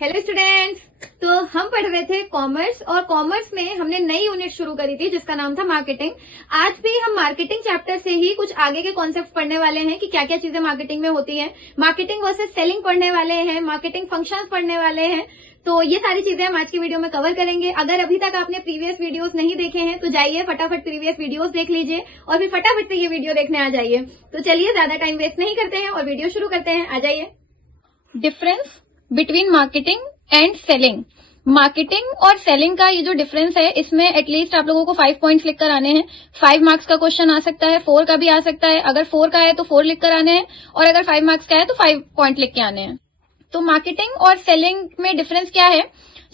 Hello students. तो हम पढ़ रहे थे कॉमर्स और कॉमर्स में हमने नई यूनिट शुरू करी थी जिसका नाम था मार्केटिंग। आज भी हम मार्केटिंग चैप्टर से ही कुछ आगे के कॉन्सेप्ट पढ़ने वाले हैं कि क्या क्या चीजें मार्केटिंग में होती हैं। मार्केटिंग वर्सेस सेलिंग पढ़ने वाले हैं, मार्केटिंग फंक्शंस पढ़ने वाले हैं। तो ये सारी चीजें हम आज की वीडियो में कवर करेंगे। अगर अभी तक आपने प्रीवियस वीडियोस नहीं देखे हैं तो जाइए फटाफट प्रीवियस वीडियोस देख लीजिए और फिर फटाफट से ये वीडियो देखने आ जाइए। तो चलिए ज्यादा टाइम वेस्ट नहीं करते हैं और वीडियो शुरू करते हैं। आ जाइए। Difference between marketing and selling. Marketing और सेलिंग का ये जो डिफरेंस है इसमें एटलीस्ट आप लोगों को 5 पॉइंट्स लिख कर आने हैं। 5 मार्क्स का क्वेश्चन आ सकता है, 4 का भी आ सकता है। अगर 4 का है तो 4 लिख कर आने हैं और अगर 5 मार्क्स का है तो 5 पॉइंट लिख के आने हैं। तो मार्केटिंग और सेलिंग में डिफरेंस क्या है,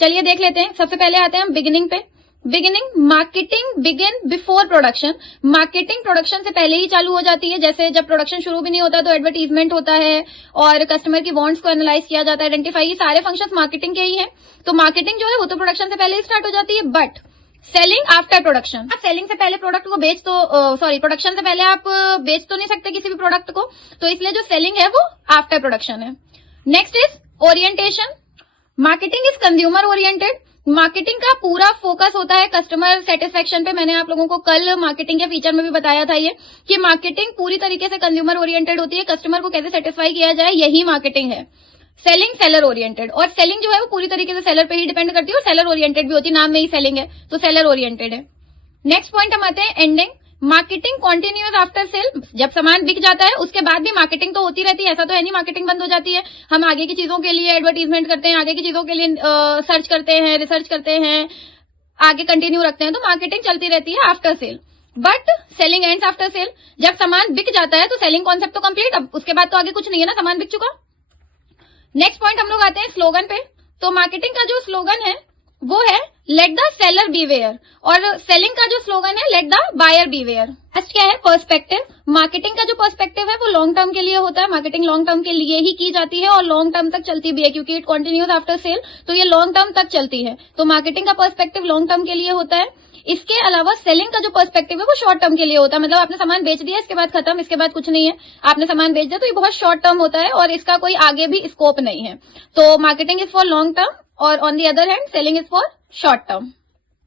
चलिए देख लेते हैं। सबसे पहले आते हैं हम बिगिनिंग पे। Beginning, marketing begin before production. Marketing production से पहले ही चालू हो जाती है। जैसे जब प्रोडक्शन शुरू भी नहीं होता तो एडवर्टीजमेंट होता है और कस्टमर की वांट्स को एनालाइज किया जाता है, आइडेंटिफाई, ये सारे फंक्शंस मार्केटिंग के ही हैं। तो मार्केटिंग जो है वो तो प्रोडक्शन से पहले ही स्टार्ट हो जाती है। But selling after production. आप सेलिंग से पहले प्रोडक्ट को बेच तो प्रोडक्शन से पहले आप बेच तो नहीं सकते किसी भी प्रोडक्ट को, तो इसलिए जो सेलिंग है वो आफ्टर प्रोडक्शन है। Next is orientation. Marketing is consumer oriented. Marketing का पूरा फोकस होता है कस्टमर सेटिस्फेक्शन पे। मैंने आप लोगों को कल मार्केटिंग के फीचर में भी बताया था ये कि मार्केटिंग पूरी तरीके से कंज्यूमर ओरिएंटेड होती है। कस्टमर को कैसे सेटिस्फाई किया जाए यही मार्केटिंग है। सेलिंग सेलर ओरिएंटेड, और सेलिंग जो है वो पूरी तरीके से सेलर पे ही डिपेंड करती है और सेलर ओरिएंटेड भी होती है। नाम में ही सेलिंग है तो सेलर ओरिएंटेड है। नेक्स्ट पॉइंट हम आते हैं ending. Marketing continuous after sale. जब सामान बिक जाता है उसके बाद भी मार्केटिंग तो होती रहती है। ऐसा तो है नहीं मार्केटिंग बंद हो जाती है। हम आगे की चीजों के लिए एडवर्टीजमेंट करते हैं, आगे की चीजों के लिए सर्च करते हैं, रिसर्च करते हैं, आगे कंटिन्यू रखते हैं। तो मार्केटिंग चलती रहती है after sale. But selling ends after sale. जब सामान बिक जाता है तो सेलिंग कॉन्सेप्ट तो कंप्लीट, अब उसके बाद तो आगे कुछ नहीं है ना, सामान बिक चुका। नेक्स्ट पॉइंट हम लोग आते हैं स्लोगन पे। तो मार्केटिंग का जो स्लोगन है वो है लेट द सेलर बीवेयर और सेलिंग का जो स्लोगन है let the buyer beware. Next क्या है, पर्सपेक्टिव। मार्केटिंग का जो पर्सपेक्टिव है वो लॉन्ग टर्म के लिए होता है। मार्केटिंग लॉन्ग टर्म के लिए ही की जाती है और लॉन्ग टर्म तक चलती भी है क्योंकि इट कंटिन्यूज आफ्टर सेल, तो ये लॉन्ग टर्म तक चलती है। तो मार्केटिंग का पर्सपेक्टिव लॉन्ग टर्म के लिए होता है। इसके अलावा सेलिंग का जो पर्सपेक्टिव है वो शॉर्ट टर्म के लिए होता है। मतलब आपने सामान बेच दिया, इसके बाद खत्म, इसके बाद कुछ नहीं है। आपने सामान बेच दिया तो ये बहुत शॉर्ट टर्म होता है और इसका कोई आगे भी स्कोप नहीं है। तो marketing is for long term और on the other hand selling is for short term.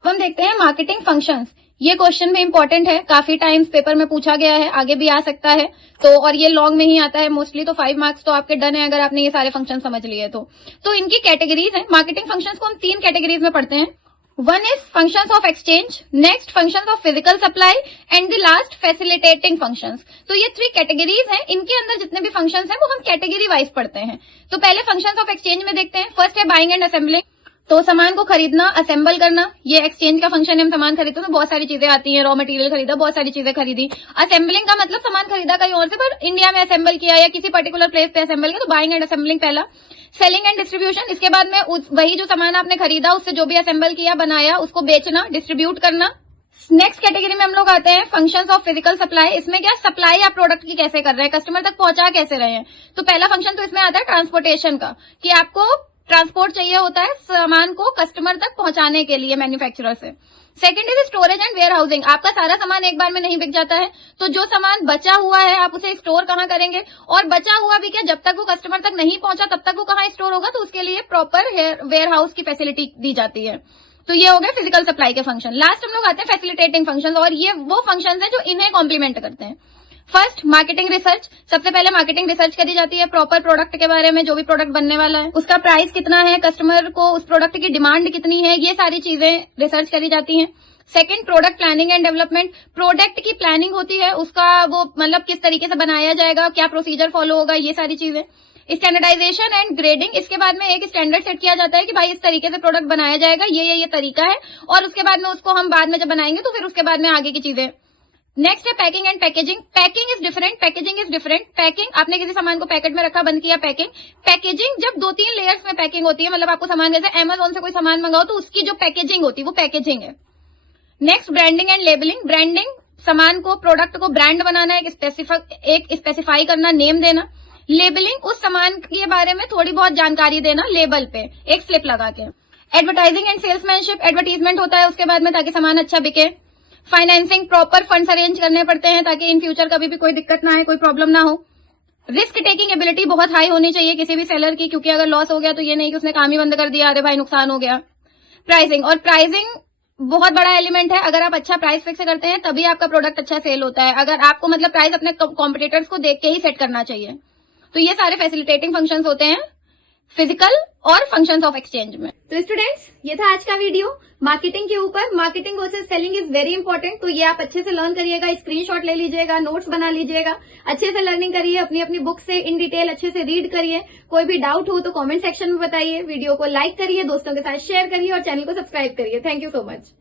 हम देखते हैं मार्केटिंग फंक्शंस। ये क्वेश्चन भी इंपॉर्टेंट है, काफी टाइम्स पेपर में पूछा गया है, आगे भी आ सकता है। तो और ये लॉन्ग में ही आता है मोस्टली, तो 5 मार्क्स तो आपके डन है अगर आपने ये सारे फंक्शन समझ लिए तो इनकी कैटेगरीज है। मार्केटिंग फंक्शंस को हम 3 कैटेगरीज में पढ़ते हैं। One is functions of exchange, next functions of physical supply and the last facilitating functions. तो ये 3 कैटेगरीज हैं। इनके अंदर जितने भी फंक्शंस हैं वो हम कैटेगरी वाइज पढ़ते हैं। तो पहले फंक्शंस ऑफ एक्सचेंज में देखते हैं। फर्स्ट है बाइंग एंड असेंबलिंग। तो सामान को खरीदना, असेंबल करना, ये एक्सचेंज का फंक्शन है। हम सामान खरीदते हैं तो बहुत सारी चीजें आती हैं, रॉ मटेरियल खरीदा, बहुत सारी चीजें खरीदी। असेंबलिंग का मतलब सामान खरीदा कहीं और से पर इंडिया में असेंबल किया या किसी पर्टिकुलर प्लेस पे असेंबल किया, तो बाइंग एंड असेंबलिंग पहला। सेलिंग एंड डिस्ट्रीब्यूशन, इसके बाद में वही जो सामान आपने खरीदा उससे जो भी असेंबल किया, बनाया, उसको बेचना, डिस्ट्रीब्यूट करना। नेक्स्ट कैटेगरी में हम लोग आते हैं फंक्शंस ऑफ फिजिकल सप्लाई। इसमें क्या सप्लाई आप प्रोडक्ट की कैसे कर रहे हैं, कस्टमर तक पहुंचा कैसे रहे हैं। तो पहला फंक्शन तो इसमें आता है ट्रांसपोर्टेशन का, कि आपको ट्रांसपोर्ट चाहिए होता है सामान को कस्टमर तक पहुंचाने के लिए मैन्युफैक्चरर से। Second is storage and warehousing. आपका सारा सामान एक बार में नहीं बिक जाता है, तो जो सामान बचा हुआ है आप उसे स्टोर कहाँ करेंगे, और बचा हुआ भी क्या, जब तक वो कस्टमर तक नहीं पहुंचा तब तक वो कहाँ स्टोर होगा, तो उसके लिए प्रॉपर वेयर हाउस की फैसिलिटी दी जाती है। तो ये हो गए फिजिकल सप्लाई के फंक्शन। लास्ट हम लोग आते हैं फैसिलिटेटिंग फंक्शन, और ये वो फंक्शन है जो इन्हें कॉम्प्लीमेंट करते हैं। First marketing research. सबसे पहले मार्केटिंग रिसर्च करी जाती है प्रॉपर प्रोडक्ट के बारे में, जो भी प्रोडक्ट बनने वाला है, उसका प्राइस कितना है, कस्टमर को उस प्रोडक्ट की डिमांड कितनी है, ये सारी चीजें रिसर्च करी जाती हैं। Second product planning and development. Product की प्लानिंग होती है, उसका वो मतलब किस तरीके से बनाया जाएगा, क्या प्रोसीजर फॉलो होगा, ये सारी चीजें। Standardisation and grading. इसके बाद में एक स्टैंडर्ड सेट किया जाता है कि भाई इस तरीके से प्रोडक्ट बनाया जाएगा, ये तरीका है, और उसके बाद में उसको हम बाद में जब बनाएंगे तो फिर उसके बाद में आगे की चीजें। नेक्स्ट है packing and packaging. Packing is different, packaging is different. Packing, आपने किसी सामान को पैकेट में रखा, बंद किया, पैकिंग। पैकेजिंग जब 2-3 लेयर्स में पैकिंग होती है, मतलब आपको सामान जैसे अमेजोन से कोई सामान मंगाओ तो उसकी जो पैकेजिंग होती है वो पैकेजिंग है। Next branding and labelling. Branding, सामान को, प्रोडक्ट को ब्रांड बनाना, एक स्पेसिफाई करना, नेम देना। लेबलिंग, उस सामान के बारे में थोड़ी बहुत जानकारी देना, लेबल पे एक स्लिप लगा के। एडवर्टाइजिंग एंड सेल्समैनशिप, एडवर्टीजमेंट होता है उसके बाद में ताकि सामान अच्छा बिके। फाइनेंसिंग, प्रॉपर फंड्स अरेंज करने पड़ते हैं ताकि इन फ्यूचर कभी भी कोई दिक्कत ना आए, कोई प्रॉब्लम ना हो। रिस्क टेकिंग एबिलिटी बहुत हाई होनी चाहिए किसी भी सेलर की, क्योंकि अगर लॉस हो गया तो ये नहीं कि उसने काम ही बंद कर दिया, अरे भाई नुकसान हो गया। प्राइसिंग, और प्राइसिंग बहुत बड़ा एलिमेंट है। अगर आप अच्छा प्राइस फिक्स करते हैं तभी आपका प्रोडक्ट अच्छा सेल होता है। अगर आपको मतलब प्राइस अपने कॉम्पिटिटर्स को देख के ही सेट करना चाहिए। तो ये सारे फैसिलिटेटिंग फंक्शंस होते हैं फिजिकल और फंक्शंस ऑफ एक्सचेंज में। तो स्टूडेंट्स, ये था आज का वीडियो मार्केटिंग के ऊपर। Marketing versus selling is very important. तो ये आप अच्छे से लर्न करिएगा, स्क्रीनशॉट ले लीजिएगा, नोट्स बना लीजिएगा, अच्छे से लर्निंग करिए, अपनी अपनी बुक से इन डिटेल अच्छे से रीड करिए। कोई भी डाउट हो तो कमेंट सेक्शन में बताइए, वीडियो को लाइक करिए, दोस्तों के साथ शेयर करिए और चैनल को सब्सक्राइब करिए। Thank you so much.